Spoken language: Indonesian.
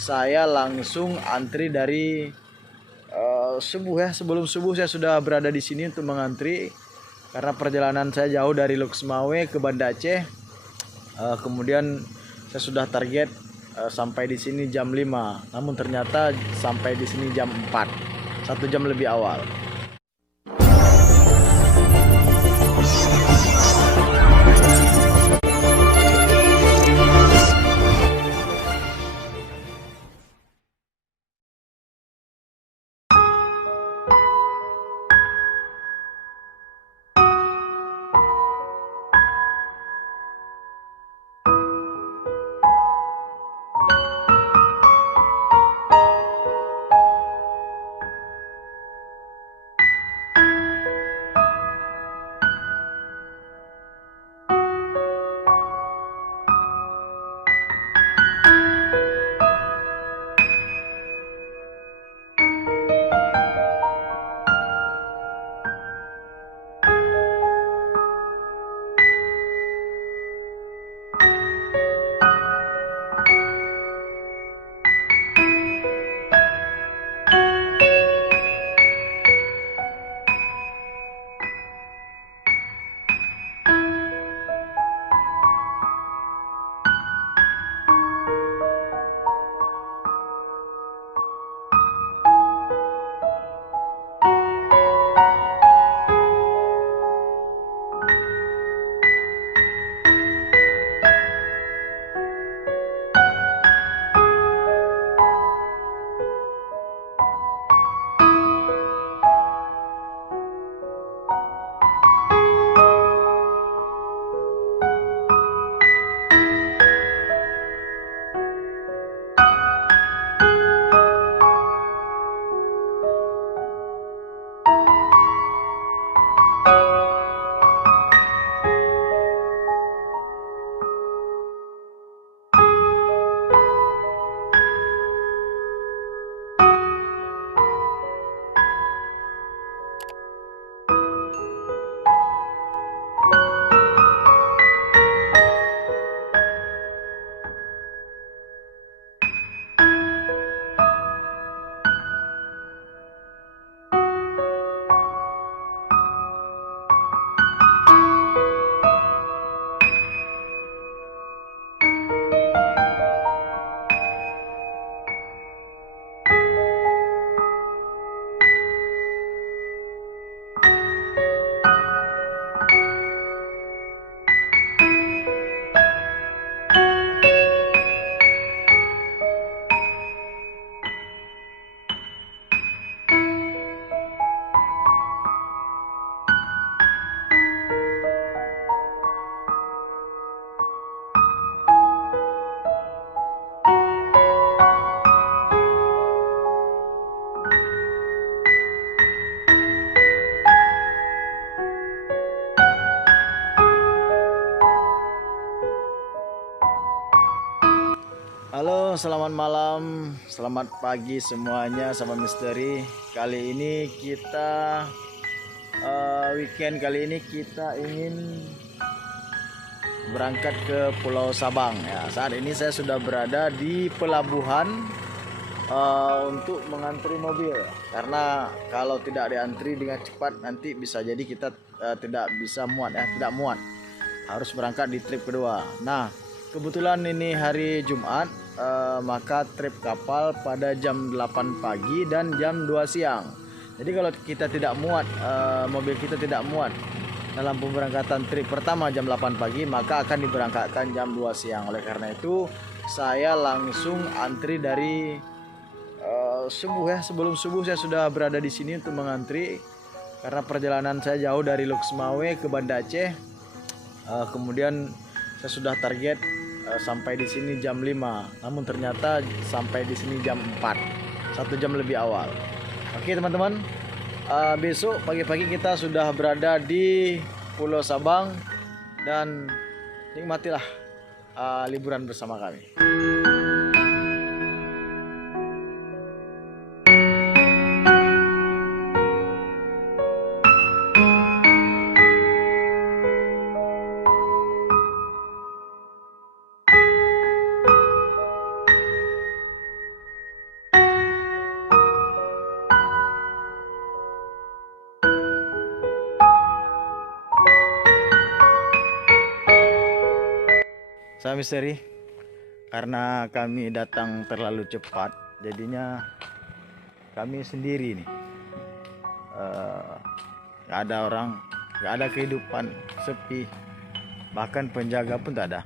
saya langsung antri dari subuh ya. Sebelum subuh saya sudah berada di sini untuk mengantri karena perjalanan saya jauh dari Loksmawe ke Banda Aceh. Kemudian saya sudah target sampai di sini jam 5, namun ternyata sampai di sini jam 4, 1 jam lebih awal. Halo, selamat malam, selamat pagi semuanya, sahabat misteri. Kali ini kita weekend kali ini kita ingin berangkat ke Pulau Sabang. Ya, saat ini saya sudah berada di pelabuhan untuk mengantri mobil. Karena kalau tidak diantri dengan cepat nanti bisa jadi kita tidak bisa muat ya, tidak muat. Harus berangkat di trip kedua. Nah, kebetulan ini hari Jumat, maka trip kapal pada jam 8 pagi dan jam 2 siang. Jadi kalau kita tidak muat, mobil kita tidak muat dalam pemberangkatan trip pertama jam 8 pagi, maka akan diberangkatkan jam 2 siang. Oleh karena itu, saya langsung antri dari subuh ya. Sebelum subuh saya sudah berada di sini untuk mengantri karena perjalanan saya jauh dari Loksmawe ke Banda Aceh. Kemudian saya sudah target sampai di sini jam 5, namun ternyata sampai di sini jam 4, 1 jam lebih awal. Oke teman-teman, besok pagi-pagi kita sudah berada di Pulau Sabang dan nikmatilah liburan bersama kami. Saya misteri karena kami datang terlalu cepat, jadinya kami sendiri nih. Gak ada orang, gak ada kehidupan, sepi, bahkan penjaga pun tak ada.